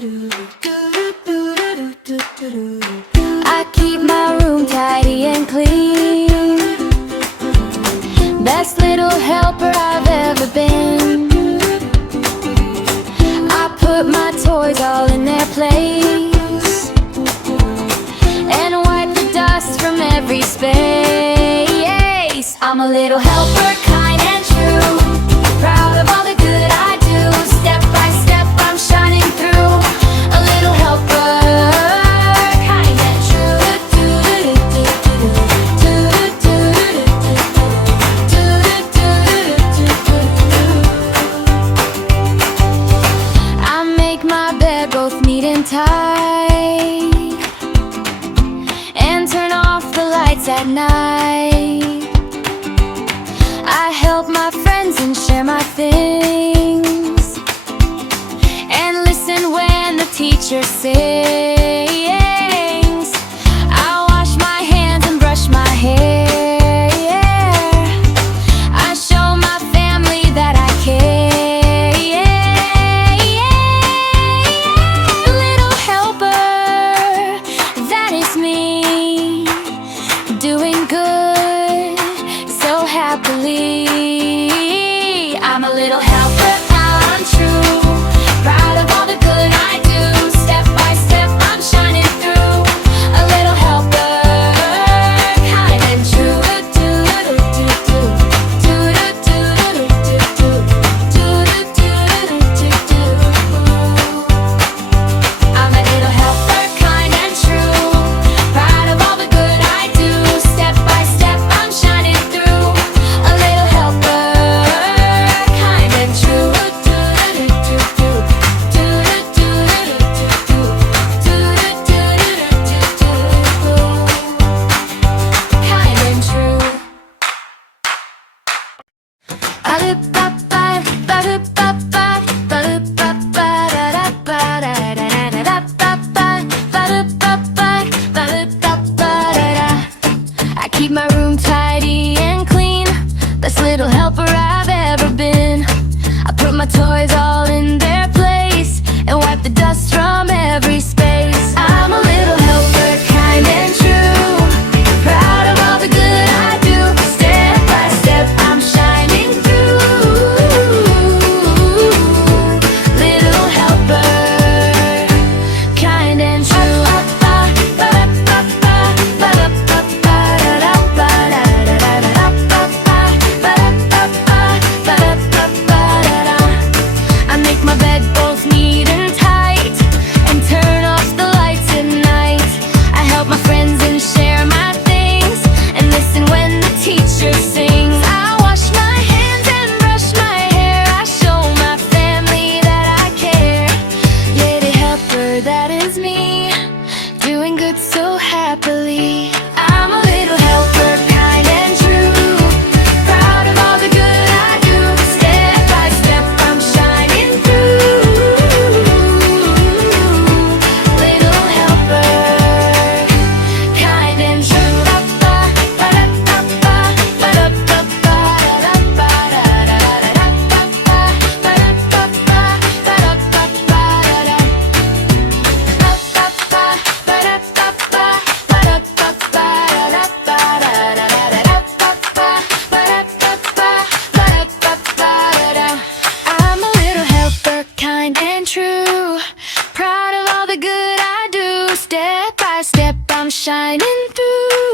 I keep my room tidy and clean. Best little helper I've ever been. I put my toys all in their place and wipe the dust from every space. I'm a little helper, kind and true, proud of all the good I do. Step by step I'm shining through. A little helper, kind and true. I make my bed both neat and tight, and turn off the lights at night. I help my friends and share my things, and listen when the teacher sings. I wash my hands and brush my hair. I show my family that I care. Little helper, that is me, doing good so happily. I'm a little helper, I'm true, proud of all the good I do. Step by step I'm shining through. A little helper, kind and true. I'm a little helper, kind and true, proud of all the good I do. Step by step I'm shining through. A little helper, kind and true. Kind and true. I keep my room tidy and clean, best little helper I've ever been. I put my toys all in their place and wipe the dust from every space. I'm a little helper, kind and true, proud of all the good I do. Step by step I'm shining through. Little helper, kind and true. I make my bed both neat and tight, and turn off the lights at night. I help my friends and share my things, and listen when the teacher sings. I wash my hands and brush my hair. I show my family that I care. Yeah, the helper, that is me, doing good so happily. I'm a little helper, kind and true, proud of all the good I do. Step by step I'm shining through. Little helper, kind and true. I'm a little helper, kind and true, proud of all the good I do. Step by step I'm shining through.